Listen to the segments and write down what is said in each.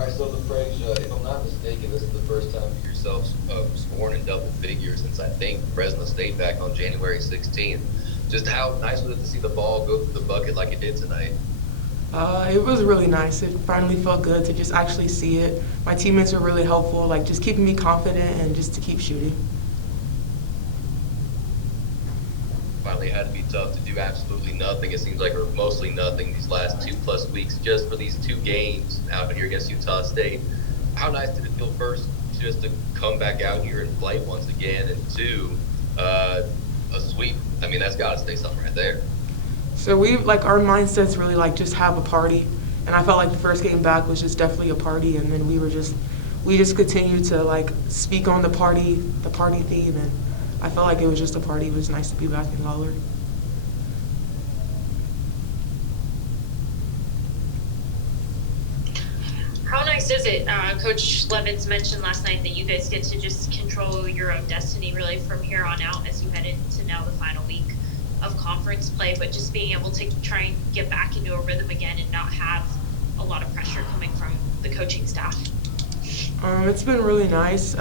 All right, so LaFresia, if I'm not mistaken, this is the first time for yourself scoring in double figures since I think Fresno State back on January 16th. Just how nice was it to see the ball go through the bucket like it did tonight? It was really nice. It finally felt good to just actually see it. My teammates were really helpful, like just keeping me confident and just to keep shooting. Finally had to be tough to do absolutely nothing. It seems like, or mostly nothing, these last 2+ weeks just for these two games out here against Utah State. How nice did it feel first just to come back out here and play once again, and two, a sweep? I mean, that's got to say something right there. So we like our mindset's really like just have a party, and I felt like the first game back was just definitely a party, and then we just continued to like speak on the party theme, and I felt like it was just a party. It was nice to be back in Lawler. How nice is it? Coach Levins mentioned last night that you guys get to just control your own destiny really from here on out as you head into now the final week of conference play, but just being able to try and get back into a rhythm again and not have a lot of pressure coming from the coaching staff. It's been really nice.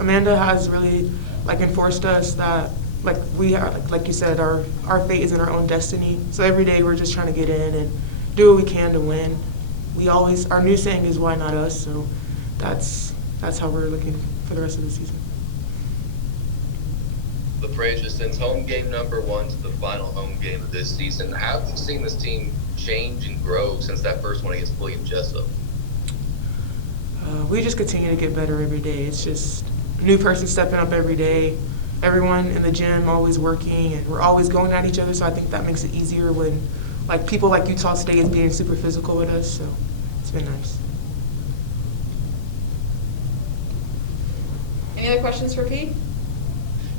Amanda has really like enforced us that like we are like you said our fate is in our own destiny. So every day we're just trying to get in and do what we can to win. We always our new saying is why not us. So that's how we're looking for the rest of the season. LaFresia, since home game number one to the final home game of this season, how have you seen this team change and grow since that first one against William Jessup? We just continue to get better every day. It's just a new person stepping up every day. Everyone in the gym always working, and we're always going at each other. So I think that makes it easier when, like, people like Utah State is being super physical with us. So it's been nice. Any other questions for Pete?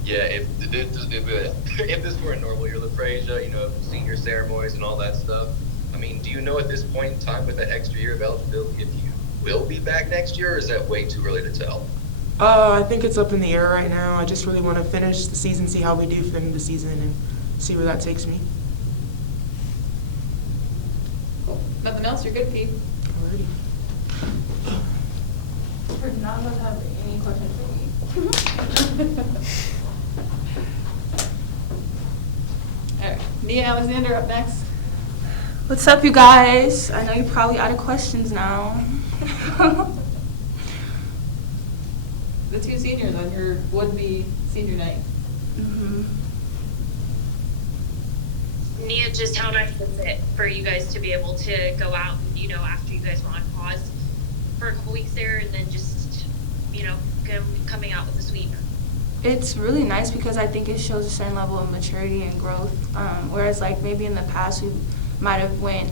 Yeah, if this were a normal year, LaFresia, senior ceremonies and all that stuff, I mean, do you know at this point in time with that extra year of eligibility if you will be back next year, or is that way too early to tell? I think it's up in the air right now. I just really want to finish the season, see how we do for the end of the season, and see where that takes me. Cool. Nothing else? You're good, Pete. Alrighty. We're not going to have any questions for me. All right. Nia Alexander up next. What's up, you guys? I know you're probably out of questions now. The two seniors on your would-be senior night. hmm Nia, just how nice is it for you guys to be able to go out, after you guys were on pause for a couple weeks there and then just, coming out with a sweep? It's really nice because I think it shows a certain level of maturity and growth. Whereas, like, maybe in the past we might have went,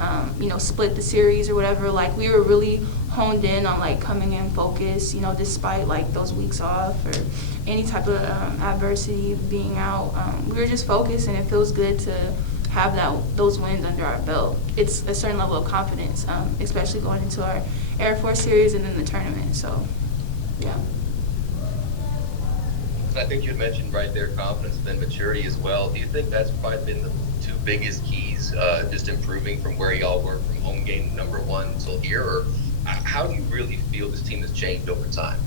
split the series or whatever. Like, we were really honed in on, like, coming in focused, despite, like, those weeks off or any type of adversity being out. We were just focused, and it feels good to have those wins under our belt. It's a certain level of confidence, especially going into our Air Force series and then the tournament. So, yeah. I think you had mentioned right there confidence and then maturity as well. Do you think that's probably been the two biggest keys, just improving from where y'all were from home game number one until here? Or how do you really feel this team has changed over time?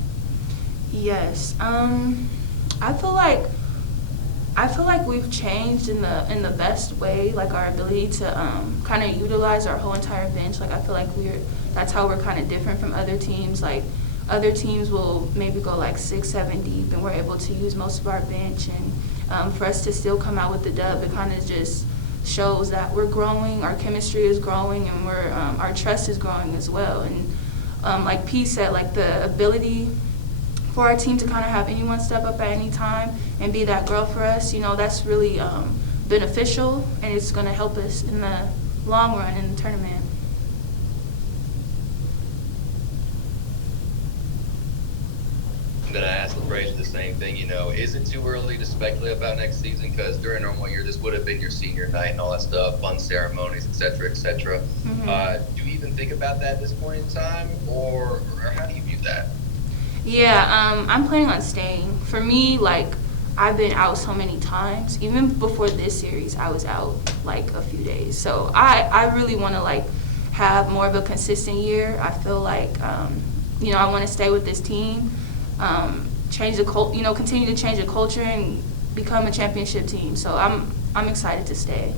Yes. I feel like we've changed in the best way, like our ability to kind of utilize our whole entire bench. Like, I feel like that's how we're kind of different from other teams. Like, other teams will maybe go like 6-7 deep, and we're able to use most of our bench. And for us to still come out with the dub, it kind of just shows that we're growing, our chemistry is growing, and our trust is growing as well. And like P said, like the ability for our team to kind of have anyone step up at any time and be that girl for us, that's really beneficial, and it's going to help us in the long run in the tournament. And then I asked LaFresia the same thing, is it too early to speculate about next season? Because during a normal year, this would have been your senior night and all that stuff, fun ceremonies, et cetera, et cetera. Do you even think about that at this point in time, or how do you view that? Yeah, I'm planning on staying. For me, like, I've been out so many times. Even before this series, I was out, like, a few days. So I really want to, like, have more of a consistent year. I feel like, you know, I want to stay with this team, change the continue to change the culture and become a championship team. So I'm excited to stay,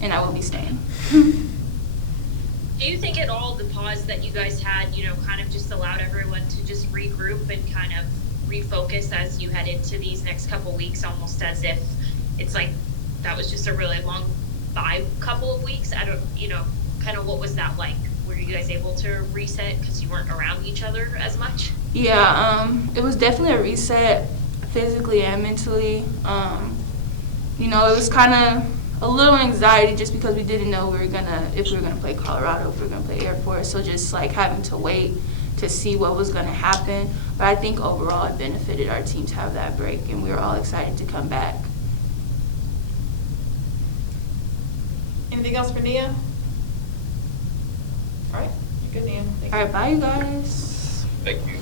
and I will be staying. Do you think at all the pause that you guys had, you know, kind of just allowed everyone to just regroup and kind of refocus as you head into these next couple weeks, almost as if it's like that was just a really long couple of weeks? I don't, you know, kind of what was that like? Were you guys able to reset because you weren't around each other as much? Yeah, it was definitely a reset physically and mentally. You know, it was kind of a little anxiety just because we didn't know if we were gonna play Colorado, if we were gonna play Air Force. So just like having to wait to see what was gonna happen. But I think overall it benefited our team to have that break, and we were all excited to come back. Anything else for Nia? All right, you're good, Nia. Thank All you. right, bye you guys. Thank you.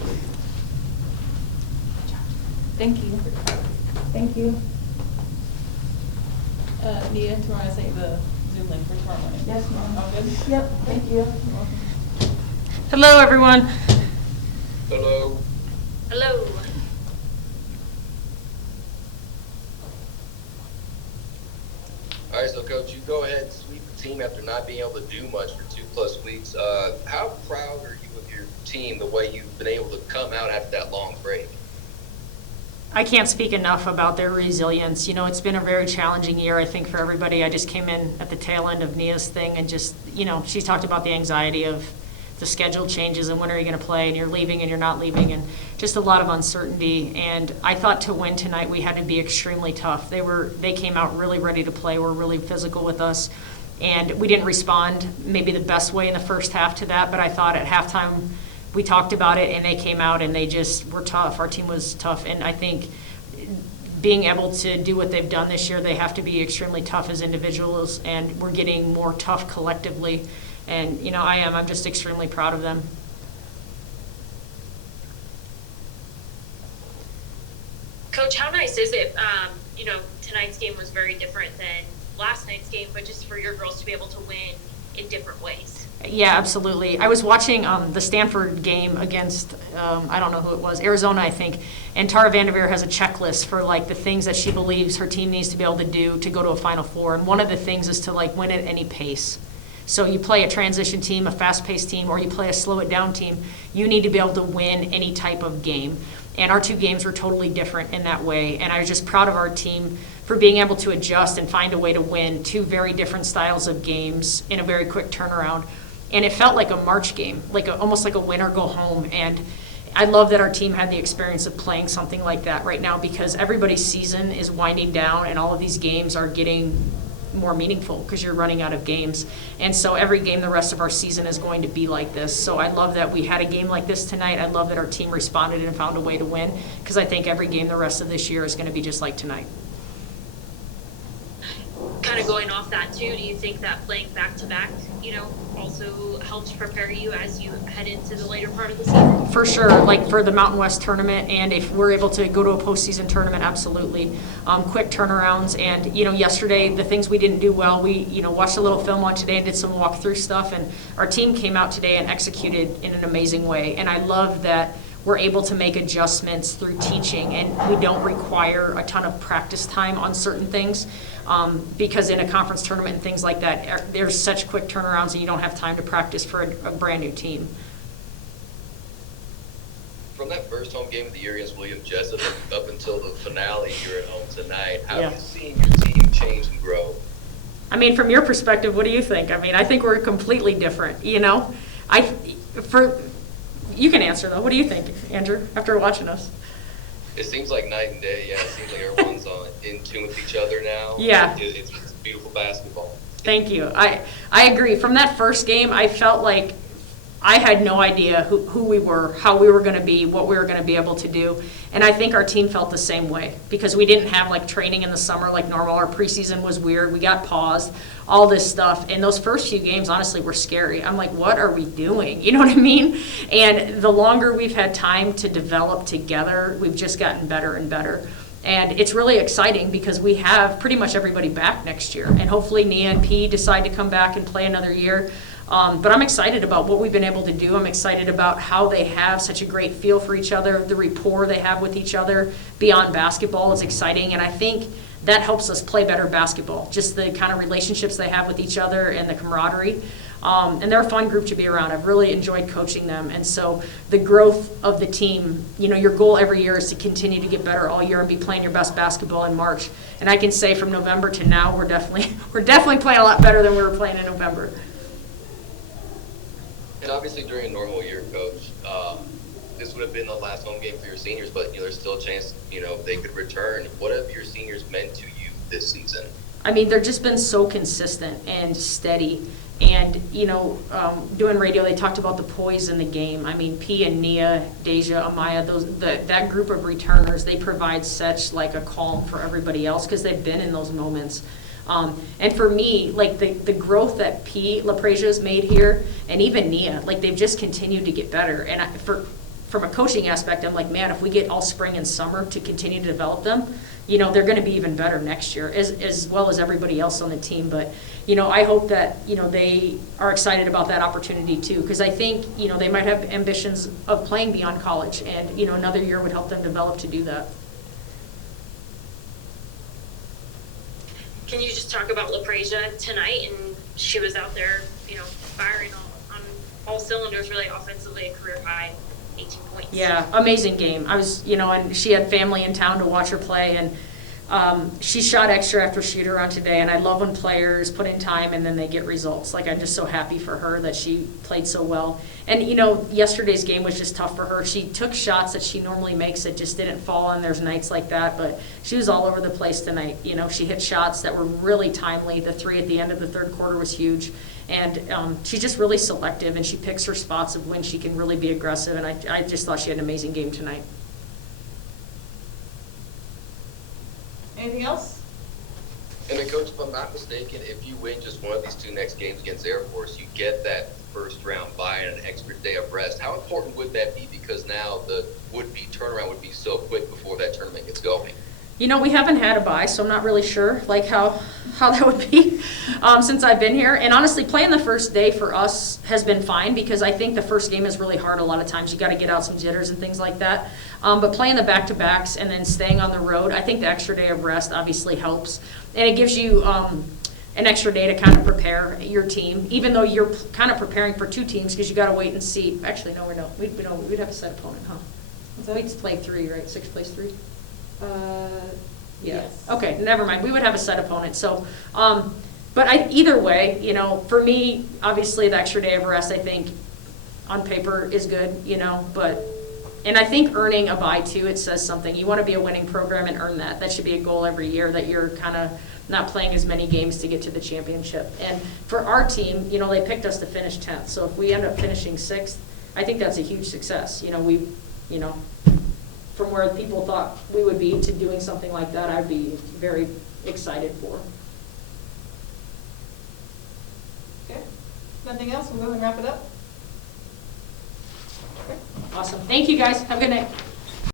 Thank you. Thank you. Nia, do you want to say the Zoom link for tomorrow morning? Yes, ma'am. All good? Yep, thank you. You're welcome. Hello, everyone. Hello. Hello. All right, so Coach, you go ahead and sweep the team after not being able to do much for 2+ weeks. How proud are you of your team, the way you've been able to come out after that long break? I can't speak enough about their resilience. You know, it's been a very challenging year, I think, for everybody. I just came in at the tail end of Nia's thing and just, you know, she talked about the anxiety of the schedule changes and when are you going to play and you're leaving and you're not leaving and just a lot of uncertainty. And I thought to win tonight we had to be extremely tough. They came out really ready to play, were really physical with us. And we didn't respond maybe the best way in the first half to that, but I thought at halftime we talked about it and they came out and they just were tough. Our team was tough, and I think being able to do what they've done this year, they have to be extremely tough as individuals, and we're getting more tough collectively. And, you know, I'm just extremely proud of them. Coach, how nice is it? You know, tonight's game was very different than last night's game, but just for your girls to be able to win in different ways. Yeah, absolutely. I was watching the Stanford game against, I don't know who it was, Arizona, I think, and Tara Vanderveer has a checklist for, like, the things that she believes her team needs to be able to do to go to a Final Four, and one of the things is to, like, win at any pace. So you play a transition team, a fast-paced team, or you play a slow-it-down team, you need to be able to win any type of game. And our two games were totally different in that way, and I was just proud of our team for being able to adjust and find a way to win two very different styles of games in a very quick turnaround. And it felt like a March game, almost like a win or go home. And I love that our team had the experience of playing something like that right now, because everybody's season is winding down and all of these games are getting more meaningful because you're running out of games. And so every game the rest of our season is going to be like this. So I love that we had a game like this tonight. I love that our team responded and found a way to win, because I think every game the rest of this year is going to be just like tonight. Kind of going off that too, do you think that playing back-to-back, you know, also helps prepare you as you head into the later part of the season? For sure, like for the Mountain West tournament, and if we're able to go to a postseason tournament, absolutely. Quick turnarounds, and, you know, yesterday, the things we didn't do well, we, you know, watched a little film on today and did some walkthrough stuff, and our team came out today and executed in an amazing way. And I love that we're able to make adjustments through teaching, and we don't require a ton of practice time on certain things, because in a conference tournament and things like that, there's such quick turnarounds and you don't have time to practice for a brand new team. From that first home game of the year against William Jessup up until the finale here at home tonight, how have you seen your team change and grow? I mean, from your perspective, what do you think? I mean, I think we're completely different, you know? You can answer, though. What do you think, Andrew, after watching us? It seems like night and day. Yeah, it seems like everyone's in tune with each other now. Yeah. It's beautiful basketball. Thank you. I agree. From that first game, I felt like I had no idea who we were, how we were going to be, what we were going to be able to do. And I think our team felt the same way, because we didn't have like training in the summer like normal. Our preseason was weird. We got paused, all this stuff. And those first few games, honestly, were scary. I'm like, what are we doing? You know what I mean? And the longer we've had time to develop together, we've just gotten better and better. And it's really exciting because we have pretty much everybody back next year. And hopefully Nia and P decide to come back and play another year. But I'm excited about what we've been able to do. I'm excited about how they have such a great feel for each other. The rapport they have with each other beyond basketball is exciting. And I think that helps us play better basketball. Just the kind of relationships they have with each other and the camaraderie. And they're a fun group to be around. I've really enjoyed coaching them. And so the growth of the team, your goal every year is to continue to get better all year and be playing your best basketball in March. And I can say from November to now, we're definitely playing a lot better than we were playing in November. And obviously during a normal year, Coach, this would have been the last home game for your seniors, but there's still a chance, they could return. What have your seniors meant to you this season? I mean, they've just been so consistent and steady. And, doing radio, they talked about the poise in the game. I mean, P and Nia, Deja, Amaya, that group of returners, they provide such like a calm for everybody else because they've been in those moments. And for me, like the growth that P. LaPrasia has made here, and even Nia, like they've just continued to get better. And from a coaching aspect, I'm like, man, if we get all spring and summer to continue to develop them, they're going to be even better next year, as well as everybody else on the team. But, I hope that, they are excited about that opportunity too, because I think, they might have ambitions of playing beyond college, and, another year would help them develop to do that. Can you just talk about LaPrasia tonight? And she was out there, firing on all cylinders, really offensively, a career high 18 points. Yeah, amazing game. I was, and she had family in town to watch her play, and she shot extra after shoot around today, and I love when players put in time and then they get results. Like, I'm just so happy for her that she played so well. And, yesterday's game was just tough for her. She took shots that she normally makes that just didn't fall, and there's nights like that, but she was all over the place tonight. She hit shots that were really timely. The 3 at the end of the third quarter was huge. And she's just really selective, and she picks her spots of when she can really be aggressive, and I just thought she had an amazing game tonight. Anything else? And then, Coach, if I'm not mistaken, if you win just one of these 2 next games against Air Force, you get that first round bye and an extra day of rest. How important would that be? Because now the would-be turnaround would be so quick before that tournament gets going. We haven't had a bye, so I'm not really sure like how that would be since I've been here. And honestly, playing the first day for us has been fine because I think the first game is really hard a lot of times. You got to get out some jitters and things like that. But playing the back-to-backs and then staying on the road, I think the extra day of rest obviously helps. And it gives you an extra day to kind of prepare your team, even though you're kind of preparing for 2 teams because you got to wait and see. Actually, no, we'd have a set opponent, huh? We'd play 3, right? 6 plays 3? Yeah. Yes. Okay, never mind. We would have a set opponent. So, but either way, for me, obviously the extra day of rest, I think on paper is good, and I think earning a bye too, it says something. You want to be a winning program and earn that. That should be a goal every year, that you're kind of not playing as many games to get to the championship. And for our team, they picked us to finish 10th. So if we end up finishing 6th, I think that's a huge success. From where people thought we would be to doing something like that, I'd be very excited for. Okay. Nothing else? We'll go and wrap it up. Okay. Awesome. Thank you, guys. Have a good night.